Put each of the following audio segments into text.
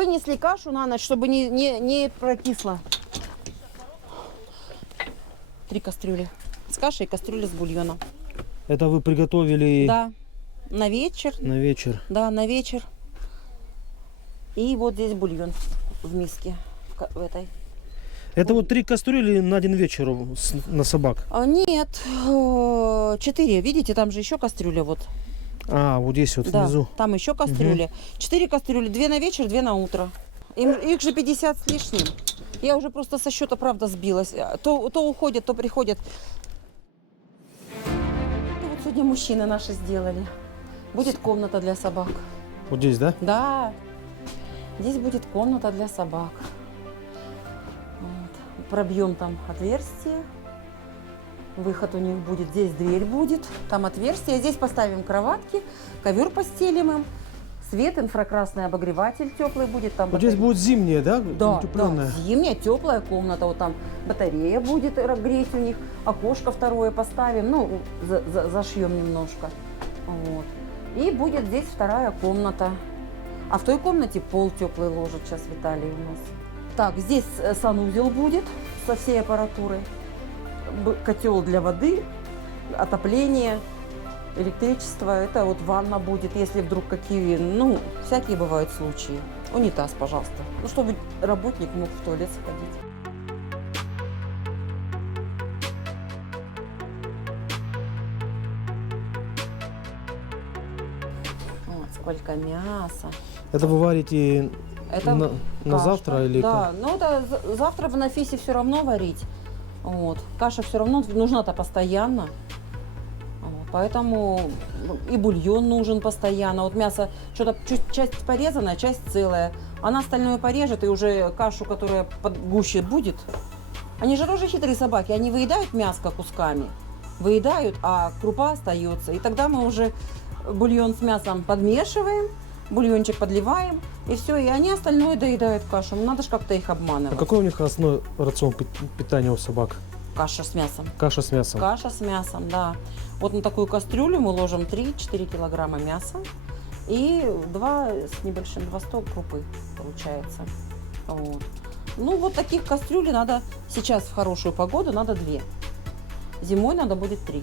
Вынесли кашу на ночь, чтобы не прокисло. 3 кастрюли с кашей и кастрюля с бульоном. Это вы приготовили? Да, на вечер. На вечер. Да, на вечер. И вот здесь бульон в миске, в этой. Это вот 3 кастрюли на один вечер на собак? Нет, 4. Видите, там же еще кастрюля вот. А, вот здесь вот Да, внизу. там еще кастрюли. 4 кастрюли, 2 на вечер, 2 на утро. Их же 50 с лишним. Я уже просто со счета, правда, сбилась. То уходят, то приходят. Вот сегодня мужчины наши сделали. Будет комната для собак. Вот здесь, да? Да, здесь будет комната для собак. Вот. Пробьем там отверстие. Выход у них будет. Здесь дверь будет. Там отверстие. Здесь поставим кроватки. Ковер постелим им. Свет, инфракрасный обогреватель теплый будет. Там Вот здесь будет зимняя, да? да, Утепленная? да, зимняя теплая комната. Вот там батарея будет греть у них. Окошко второе поставим. Ну, зашьем немножко. Вот. И будет здесь вторая комната. А в той комнате пол теплый ложит сейчас Виталий у нас. Так, здесь санузел будет со всей аппаратурой. Котел для воды, отопление, электричество. Это вот ванна будет, если вдруг какие, ну, всякие бывают случаи. Унитаз, пожалуйста. Ну, чтобы работник мог в туалет сходить. Вот сколько мяса. Это вы варите Это на каша. завтра или Да, как? ну это завтра в Нафисе все равно варить. Вот. Каша все равно нужна-то постоянно. Вот. Поэтому и бульон нужен постоянно. Вот мясо, что-то часть порезанная, часть целая. Она остальное порежет, и уже кашу, которая под гуще будет. Они же тоже хитрые собаки, они выедают мяско кусками. Выедают, а крупа остается. И тогда мы уже бульон с мясом подмешиваем, бульончик подливаем, и все, и они остальное доедают кашу. Надо же как-то их А обманывать. какой у них основной рацион питания у собак? Каша с мясом. Каша с мясом. Каша с мясом, да. Вот на такую кастрюлю мы ложим 3-4 килограмма мяса и 2 с небольшим 200 крупы получается. Вот. Ну вот таких кастрюлей надо сейчас в хорошую погоду надо 2. Зимой надо будет 3.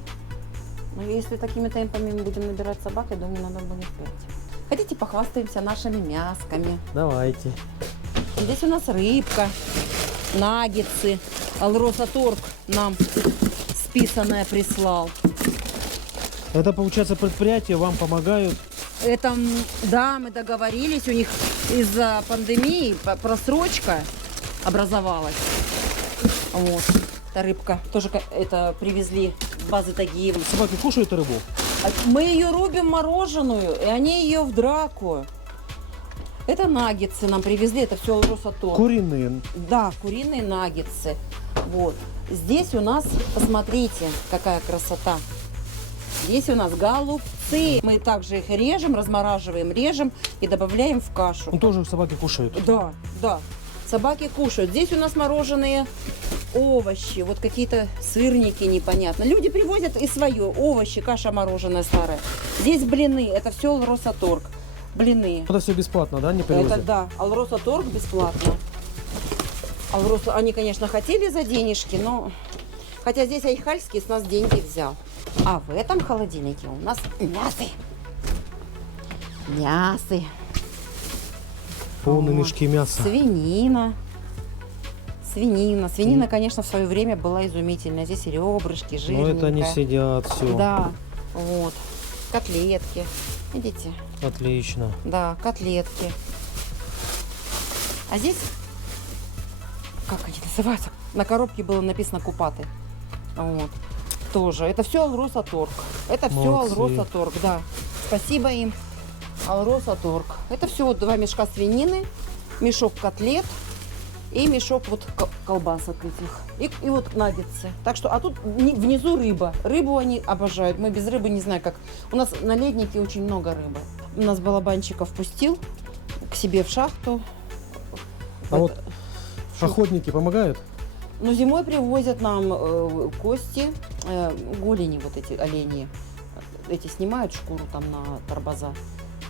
Но если такими темпами мы будем набирать собак, я думаю, надо будет 5. Хотите, похвастаемся нашими мясками? Давайте. Здесь у нас рыбка, наггетсы. Алросаторг нам списанное прислал. Это, получается, предприятия вам помогают? Это, да, мы договорились, у них из-за пандемии просрочка образовалась. Вот, эта рыбка, тоже это привезли с базы Тагиева. Собаки кушают рыбу? Мы ее рубим мороженую, и они ее в драку. Это наггетсы нам привезли, это все Алросаторг. Куриные? Да, куриные наггетсы. Вот. Здесь у нас, посмотрите, какая красота. Здесь у нас голубцы. Мы также их режем, размораживаем, режем и добавляем в кашу. Ну, тоже собаки кушают? Да, да. Собаки кушают. Здесь у нас мороженые овощи, вот какие-то сырники непонятно. Люди привозят и свое. Овощи, каша мороженая старая. Здесь блины, это все Алросаторг. Блины. Это все бесплатно, да, не привозят? Это да, Алросаторг бесплатно. Они, конечно, хотели за денежки, но... Хотя здесь Айхальский с нас деньги взял. А в этом холодильнике у нас мясо. Мясо. Полные Вот. мешки мяса. Свинина. Свинина, конечно, в свое время была изумительная. Здесь ребрышки, Но жирненькая. это они сидят, все. Да, вот. Котлетки. Видите? Отлично. Да, котлетки. А здесь, как они называются? На коробке было написано купаты. Вот. Тоже. Это все Алросаторг. Это все Молодцы. Алросаторг, да. Спасибо им. Алросаторг. Это все вот 2 мешка свинины, мешок котлет и мешок вот колбасок этих. И вот наггетсы. Так что, а тут внизу рыба. Рыбу они обожают. Мы без рыбы не знаю как. У нас на леднике очень много рыбы. У нас балабанчиков пустил к себе в шахту. А вот охотники помогают? Ну, зимой привозят нам кости, голени вот эти оленьи. Эти снимают шкуру там на торбоза.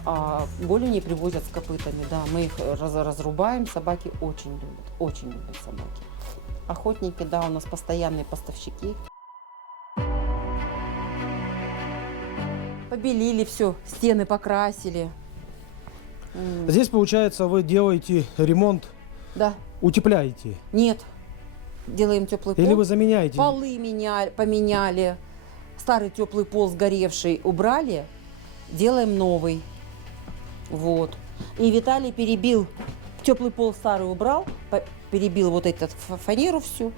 А голени привозят с копытами, да. Мы их разрубаем, собаки очень любят собаки. Охотники, да, у нас постоянные поставщики. Побелили все, стены покрасили. Здесь, получается, вы делаете ремонт, Да. утепляете? Нет. Делаем теплый пол. Или вы заменяете? Полы поменяли. Старый теплый пол сгоревший убрали. Делаем новый. Вот. И Виталий перебил. Теплый пол старый убрал. Перебил вот эту фанеру всю.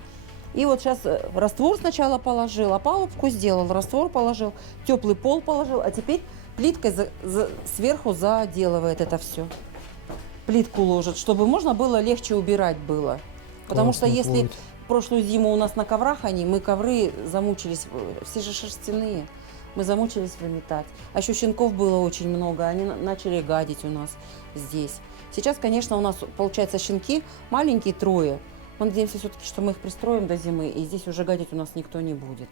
И вот сейчас раствор сначала положил, опалубку сделал, раствор положил, теплый пол положил, а теперь плиткой сверху заделывает это все. Плитку ложит, чтобы можно было легче убирать было. Потому Классно что если будет. прошлую зиму у нас на коврах мы ковры замучились, все же шерстяные, мы замучились выметать. А еще щенков было очень много, они начали гадить у нас здесь. Сейчас, конечно, у нас получается щенки маленькие, 3. Мы надеемся все-таки, что мы их пристроим до зимы, и здесь уже гадить у нас никто не будет.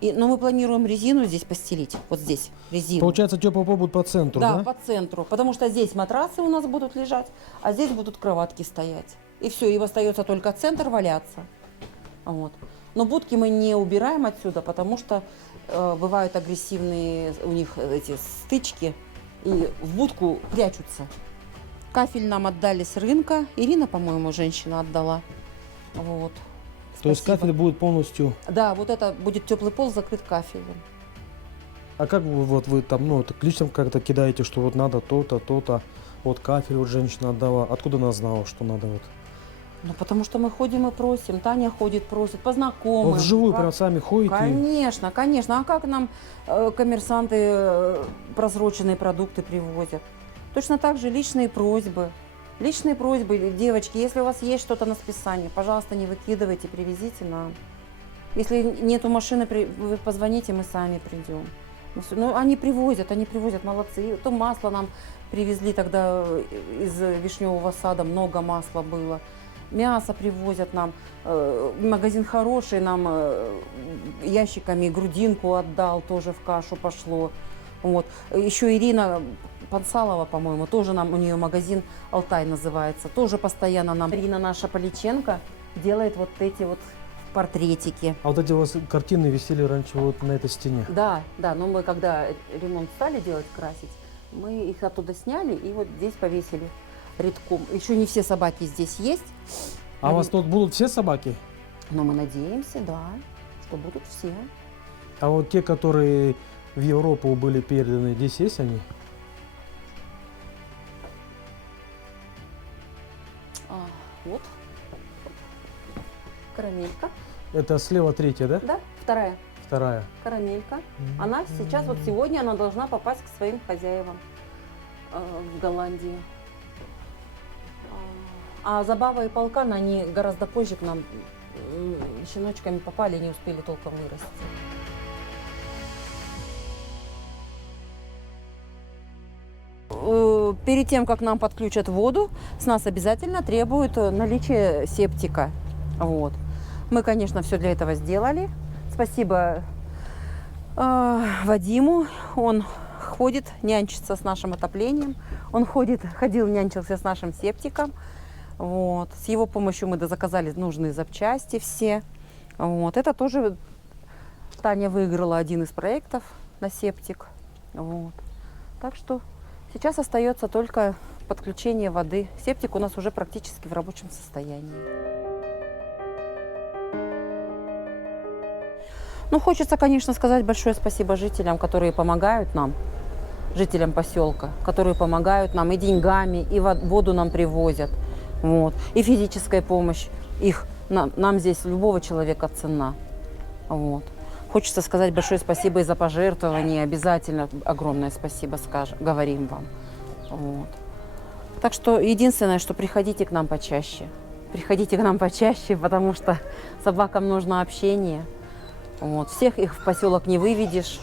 Но мы планируем резину здесь постелить, вот здесь резину. Получается, теплый пол будет по центру, да? Да, по центру, потому что здесь матрасы у нас будут лежать, а здесь будут кроватки стоять. И все, и остается только центр валяться. Вот. Но будки мы не убираем отсюда, потому что бывают агрессивные у них эти стычки, и в будку прячутся. Кафель нам отдали с рынка, Ирина, по-моему, женщина отдала. Вот. То есть Спасибо. кафель будет полностью... Да, вот это будет теплый пол закрыт кафелем. А как вы там, ну, так лично как-то кидаете, что вот надо то-то, то-то, вот кафель вот женщина отдала, откуда она знала, что надо вот? Ну, потому что мы ходим и просим, Таня ходит, просит, по знакомым. Вот вживую прям сами ходите? Конечно, конечно. А как нам коммерсанты просроченные продукты привозят? Точно так же личные просьбы. Личные просьбы, девочки, если у вас есть что-то на списании, пожалуйста, не выкидывайте, привезите нам. Если нету машины, вы позвоните, мы сами придем. Ну, они привозят, молодцы. То масло нам привезли тогда из вишневого сада, много масла было. Мясо привозят нам, магазин хороший нам ящиками грудинку отдал, тоже в кашу пошло. Вот. Еще Ирина Пансалова, по-моему, тоже нам, у нее магазин «Алтай» называется, тоже постоянно нам. Ирина наша Поличенко делает вот эти вот портретики. А вот эти у вас картины висели раньше вот на этой стене? Да, но мы когда ремонт стали делать, красить, мы их оттуда сняли и вот здесь повесили редком. Еще не все собаки здесь есть. А у вас тут будут все собаки? Но мы надеемся, да, что будут все. А вот те, которые в Европу были переданы, здесь есть они? Вот. Карамелька. Это слева 3-я, да? Да, 2-я. 2-я. Карамелька. Она сейчас, вот сегодня, она должна попасть к своим хозяевам в Голландию. А Забава и Полкан, они гораздо позже к нам щеночками попали, не успели толком вырасти. Перед тем, как нам подключат воду, с нас обязательно требуют наличие септика. Вот. Мы, конечно, все для этого сделали. Спасибо Вадиму. Он ходит, нянчится с нашим отоплением. Он ходил, нянчился с нашим септиком. Вот. С его помощью мы заказали нужные запчасти все. Вот. Это тоже Таня выиграла один из проектов на септик. Вот. Так что сейчас остается только подключение воды. Септик у нас уже практически в рабочем состоянии. Ну, хочется, конечно, сказать большое спасибо жителям, которые помогают нам, жителям поселка, которые помогают нам и деньгами, и воду нам привозят. Вот. И физическая помощь нам здесь, любого человека, ценна. Вот. Хочется сказать большое спасибо и за пожертвования. Обязательно огромное спасибо говорим вам. Вот. Так что единственное, что приходите к нам почаще. Приходите к нам почаще, потому что собакам нужно общение. Вот. Всех их в поселок не выведешь,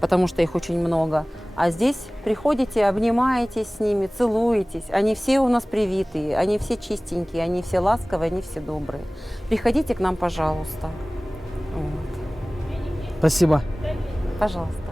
потому что их очень много. А здесь приходите, обнимаетесь с ними, целуетесь. Они все у нас привитые, они все чистенькие, они все ласковые, они все добрые. Приходите к нам, пожалуйста. Вот. Спасибо. Пожалуйста.